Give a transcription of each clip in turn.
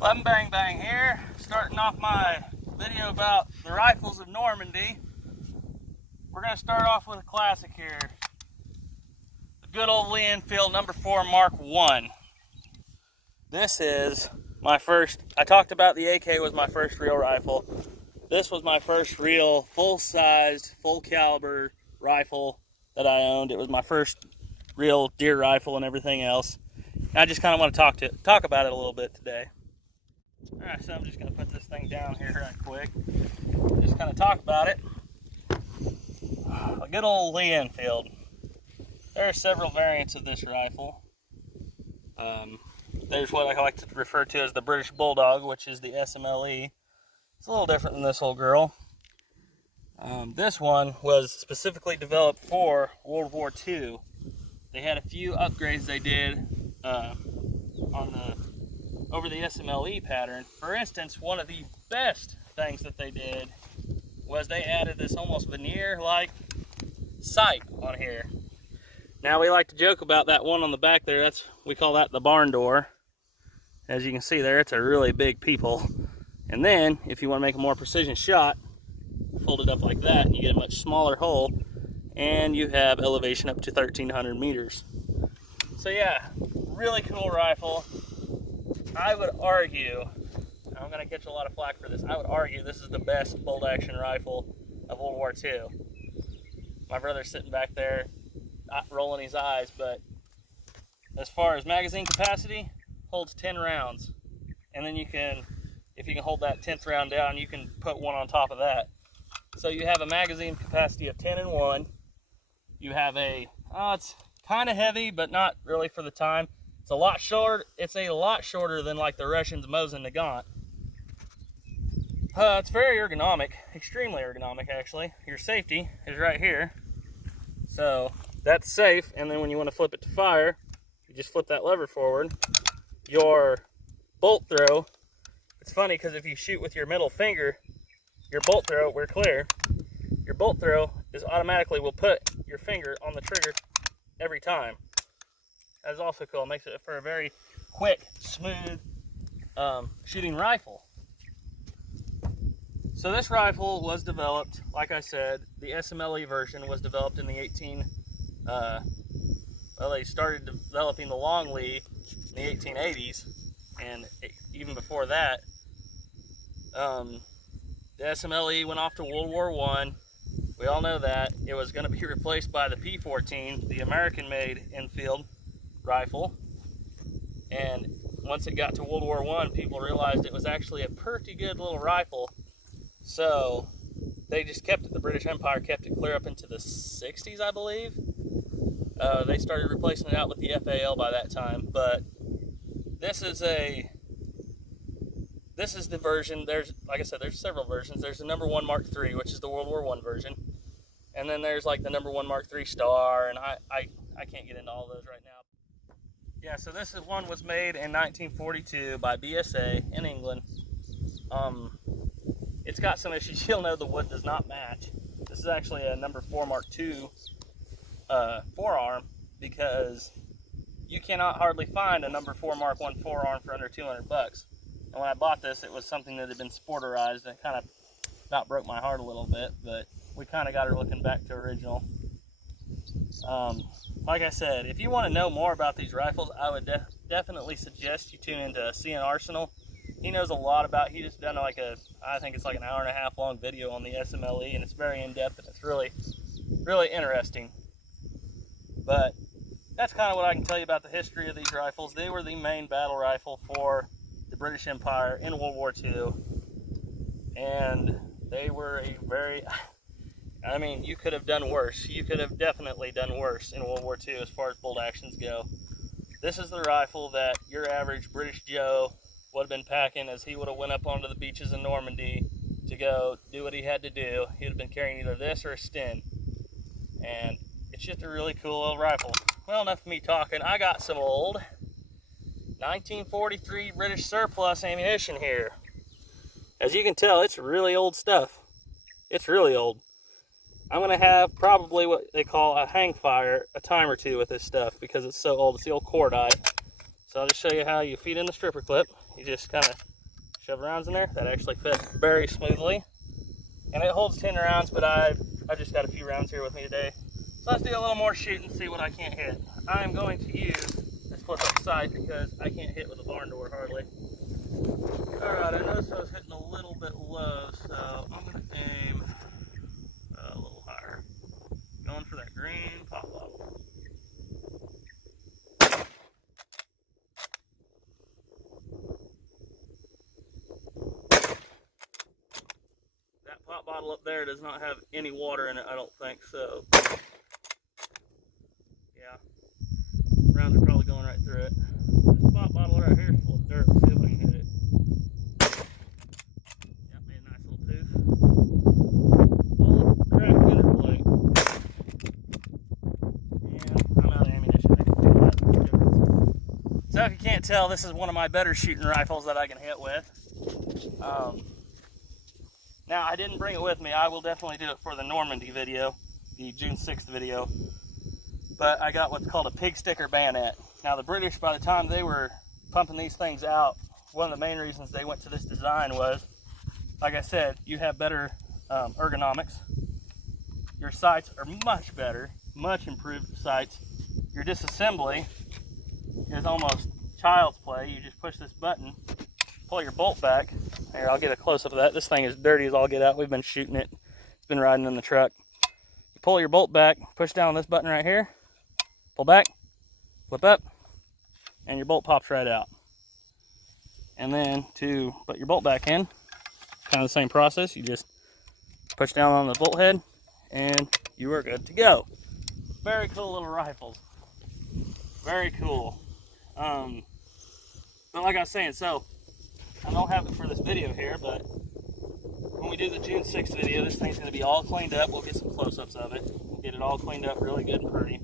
Lem Bang Bang here, starting off my video about the rifles of Normandy. We're going to start off with a classic here. The good old Lee Enfield number 4 Mark I. This is my first, I talked about the AK was my first real rifle. This was my first real full-sized, full-caliber rifle that I owned. It was my first real deer rifle and everything else. I just kind of want to talk about it a little bit today. Alright, so I'm just going to put this thing down here right quick. Just kind of talk about it. A good old Lee Enfield. There are several variants of this rifle. There's what I like to refer to as the British Bulldog, which is the SMLE. It's a little different than this old girl. This one was specifically developed for World War II. They had a few upgrades they did over the SMLE pattern. For instance, one of the best things that they did was they added this almost veneer-like sight on here. Now we like to joke about that one on the back there. We call that the barn door. As you can see there, it's a really big peephole. And then, if you want to make a more precision shot, fold it up like that, and you get a much smaller hole, and you have elevation up to 1,300 meters. So yeah, really cool rifle. I would argue, I'm going to catch a lot of flack for this, I would argue this is the best bolt-action rifle of World War II. My brother's sitting back there, rolling his eyes, but as far as magazine capacity, holds 10 rounds. And then you can, if you can hold that 10th round down, you can put one on top of that. So you have a magazine capacity of 10 in one. You have it's kind of heavy, but not really for the time. It's a lot shorter than like the Russians' Mosin Nagant. It's very ergonomic, extremely ergonomic actually. Your safety is right here. So that's safe, and then when you want to flip it to fire, you just flip that lever forward. Your bolt throw, it's funny because if you shoot with your middle finger, your bolt throw, we're clear, your bolt throw is automatically will put your finger on the trigger every time. That's also cool. It makes it for a very quick, smooth shooting rifle. So this rifle was developed, like I said, the SMLE version was developed in the they started developing the long Lee in the 1880s, and even before that, the SMLE went off to World War I. We all know that. It was going to be replaced by the P14, the American-made Enfield rifle. And once it got to World War I, people realized it was actually a pretty good little rifle. So they just kept it. The British Empire kept it clear up into the 60s, I believe. They started replacing it out with the FAL by that time. But this is the version. Like I said, there's several versions. There's the number 1 Mark III, which is the World War I version. And then there's like the number 1 Mark III Star, and I can't get into all those right now. Yeah, so this one was made in 1942 by BSA in England. It's got some issues. You'll know the wood does not match. This is actually a number 4 Mark II forearm, because you cannot hardly find a number 4 Mark I forearm for under 200 bucks. And when I bought this, it was something that had been sporterized, and it kind of about broke my heart a little bit, but we kind of got her looking back to original. Like I said, if you want to know more about these rifles, I would definitely suggest you tune into CN Arsenal. He knows a lot about, he just done like I think it's like an 1.5 hour long video on the SMLE, and it's very in-depth, and it's really, really interesting. But that's kind of what I can tell you about the history of these rifles. They were the main battle rifle for the British Empire in World War II, and they were I mean, you could have done worse. You could have definitely done worse in World War II as far as bolt actions go. This is the rifle that your average British Joe would have been packing as he would have went up onto the beaches in Normandy to go do what he had to do. He would have been carrying either this or a Sten. And it's just a really cool little rifle. Well, enough of me talking. I got some old 1943 British surplus ammunition here. As you can tell, it's really old stuff. It's really old. I'm going to have probably what they call a hang fire a time or two with this stuff because it's so old. It's the old cordite. So I'll just show you how you feed in the stripper clip. You just kind of shove rounds in there. That actually fits very smoothly. And it holds 10 rounds, but I just got a few rounds here with me today. So let's do a little more shooting and see what I can't hit. I'm going to use this flip-up sight because I can't hit with a barn door hardly. Alright, I noticed I was hitting a little bit low, so I'm going to aim a little higher. Going for that green pop-up. That pop bottle up there does not have any water in it, I don't think, so yeah, rounds are probably going right through it. This pop bottle right here is full of dirt. Let's see if I can hit it. Yeah, made a nice little poof. A little cracked inner plate. And I'm out of ammunition. I can feel that difference. So if you can't tell, this is one of my better shooting rifles that I can hit with. Now, I didn't bring it with me. I will definitely do it for the Normandy video, the June 6th video. But I got what's called a pig sticker bayonet. Now, the British, by the time they were pumping these things out, one of the main reasons they went to this design was, like I said, you have better ergonomics. Your sights are much better, much improved sights. Your disassembly is almost child's play. You just push this button, pull your bolt back. Here, I'll get a close-up of that. This thing is dirty as all get out. We've been shooting it. It's been riding in the truck. You pull your bolt back, push down on this button right here, pull back, flip up, and your bolt pops right out. And then to put your bolt back in, kind of the same process. You just push down on the bolt head, and you are good to go. Very cool little rifles. Very cool. But like I was saying, so I don't have it for this video here, but when we do the June 6th video, this thing's going to be all cleaned up. We'll get some close-ups of it. We'll get it all cleaned up really good and pretty.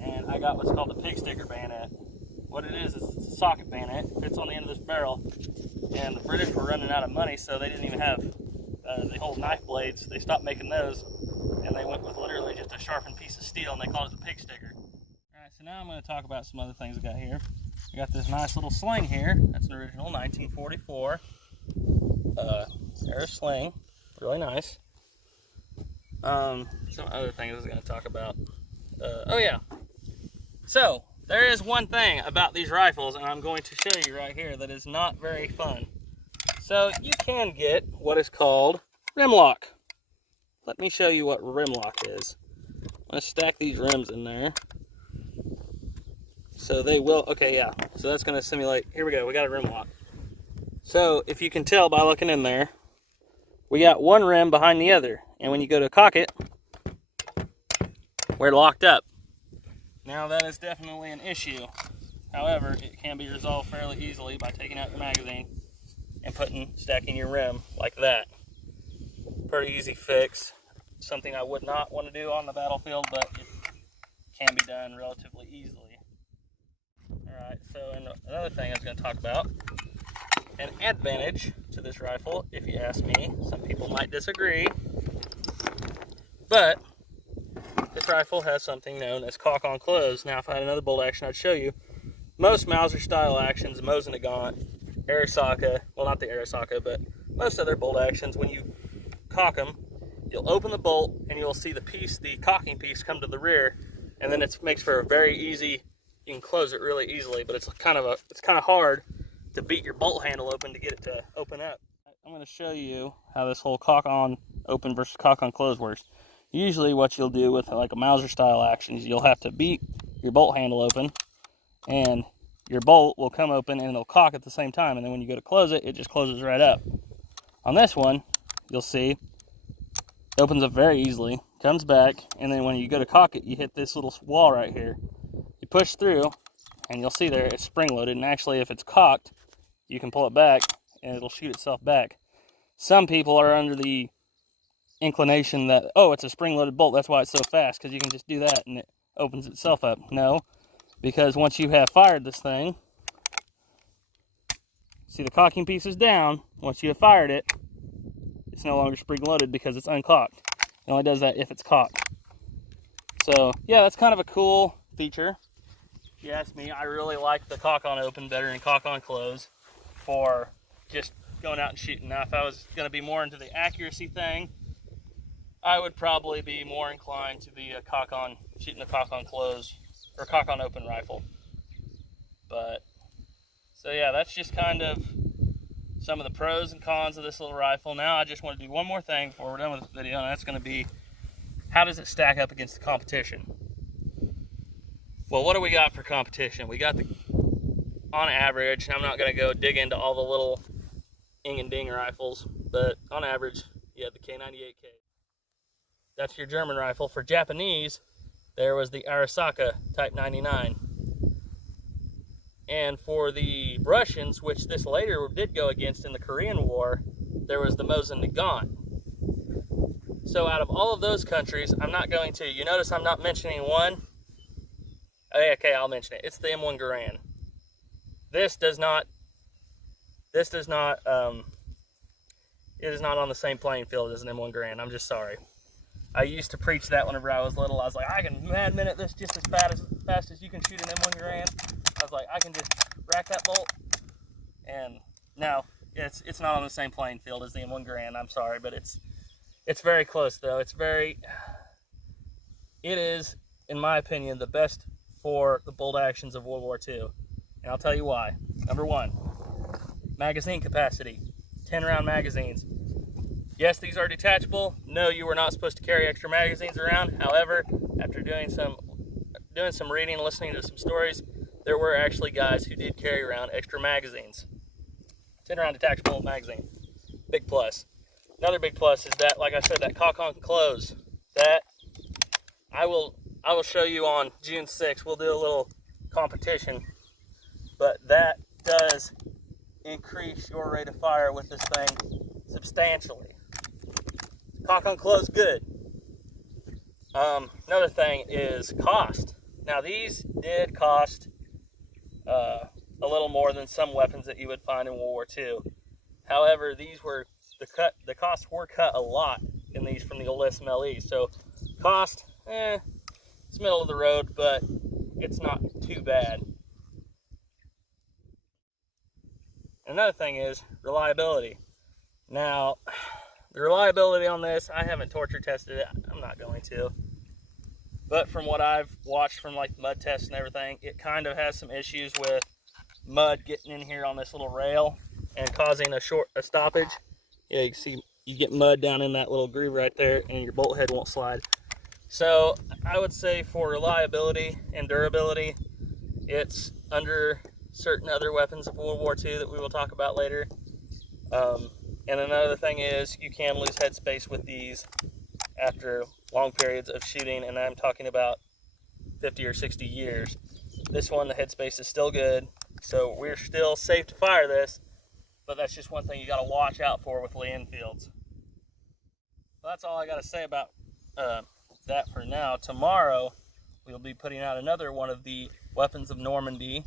And I got what's called a pig sticker bayonet. What it is it's a socket bayonet. It fits on the end of this barrel. And the British were running out of money, so they didn't even have the whole knife blades. They stopped making those, and they went with literally just a sharpened piece of steel, and they called it the pig sticker. Alright, so now I'm going to talk about some other things I got here. I got this nice little sling here. That's an original 1944 air sling. Really nice. Some other things I was going to talk about. Oh yeah. So, there is one thing about these rifles, and I'm going to show you right here, that is not very fun. So, you can get what is called rim lock. Let me show you what rim lock is. I'm going to stack these rims in there. So they will, okay, yeah. So that's going to simulate, here we go, we got a rim lock. So if you can tell by looking in there, we got one rim behind the other. And when you go to cock it, we're locked up. Now that is definitely an issue. However, it can be resolved fairly easily by taking out your magazine and stacking your rim like that. Pretty easy fix. Something I would not want to do on the battlefield, but it can be done relatively easily. Alright, so another thing I was going to talk about, an advantage to this rifle, if you ask me. Some people might disagree, but this rifle has something known as cock on close. Now, if I had another bolt action, I'd show you. Most Mauser style actions, Mosin Nagant, Arisaka, well, not the Arisaka, but most other bolt actions, when you cock them, you'll open the bolt and you'll see the piece, the cocking piece, come to the rear, and then it makes for a very easy. You can close it really easily, but it's kind of hard to beat your bolt handle open to get it to open up. I'm going to show you how this whole cock on open versus cock on close works. Usually what you'll do with like a Mauser style action is you'll have to beat your bolt handle open, and your bolt will come open and it'll cock at the same time, and then when you go to close it, it just closes right up. On this one, you'll see it opens up very easily, comes back, and then when you go to cock it, you hit this little wall right here. You push through, and you'll see there it's spring-loaded, and actually if it's cocked, you can pull it back, and it'll shoot itself back. Some people are under the inclination that, oh, it's a spring-loaded bolt, that's why it's so fast, because you can just do that, and it opens itself up. No, because once you have fired this thing, see the cocking piece is down. Once you have fired it, it's no longer spring-loaded because it's uncocked. It only does that if it's cocked. So, yeah, that's kind of a cool feature. If you ask me, I really like the cock on open better than cock on close for just going out and shooting. Now, if I was going to be more into the accuracy thing, I would probably be more inclined to be shooting a cock on close or cock on open rifle. But so yeah, that's just kind of some of the pros and cons of this little rifle. Now I just want to do one more thing before we're done with this video, and that's going to be, how does it stack up against the competition? Well, what do we got for competition? We got on average, I'm not going to go dig into all the little ing and ding rifles, but on average, you have the K98K. That's your German rifle. For Japanese, there was the Arisaka Type 99. And for the Russians, which this later did go against in the Korean War, there was the Mosin Nagant. So out of all of those countries, I'm not going to, you notice I'm not mentioning one? Okay, I'll mention it. It's the M1 Garand. It is not on the same playing field as an M1 Garand. I'm just sorry. I used to preach that whenever I was little. I was like, I can Mad Minute this just as fast as you can shoot an M1 Garand. I was like, I can just rack that bolt. And now it's not on the same playing field as the M1 Garand. I'm sorry, but it's very close though. It is, in my opinion, the best for the bolt actions of World War II. And I'll tell you why. Number one, magazine capacity, 10-round magazines. Yes, these are detachable. No, you were not supposed to carry extra magazines around. However, after doing some reading and listening to some stories, there were actually guys who did carry around extra magazines. 10-round detachable magazine. Big plus. Another big plus is that, like I said, that cock on close. That I will show you on June 6th. We'll do a little competition. But that does increase your rate of fire with this thing substantially. Cock on close, good. Another thing is cost. Now these did cost a little more than some weapons that you would find in World War II. However, these were the costs were cut a lot in these from the old SMLE. So cost, it's middle of the road, but it's not too bad. Another thing is reliability. Now, the reliability on this, I haven't torture tested it. I'm not going to. But from what I've watched from like mud tests and everything, it kind of has some issues with mud getting in here on this little rail and causing a stoppage. Yeah, you can see you get mud down in that little groove right there, and your bolt head won't slide. So I would say for reliability and durability, it's under certain other weapons of World War II that we will talk about later. And another thing is you can lose headspace with these after long periods of shooting, and I'm talking about 50 or 60 years. This one, the headspace is still good, so we're still safe to fire this, but that's just one thing you got to watch out for with Lee Enfields. So that's all I got to say about that for now. Tomorrow, we'll be putting out another one of the weapons of Normandy.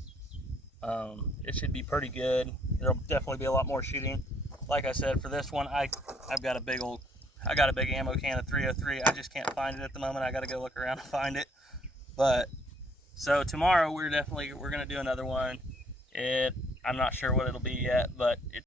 It should be pretty good. There'll definitely be a lot more shooting. Like I said, for this one, I got a big ammo can of 303. I just can't find it at the moment. I got to go look around and find it. But so tomorrow we're gonna do another one. I'm not sure what it'll be yet, but it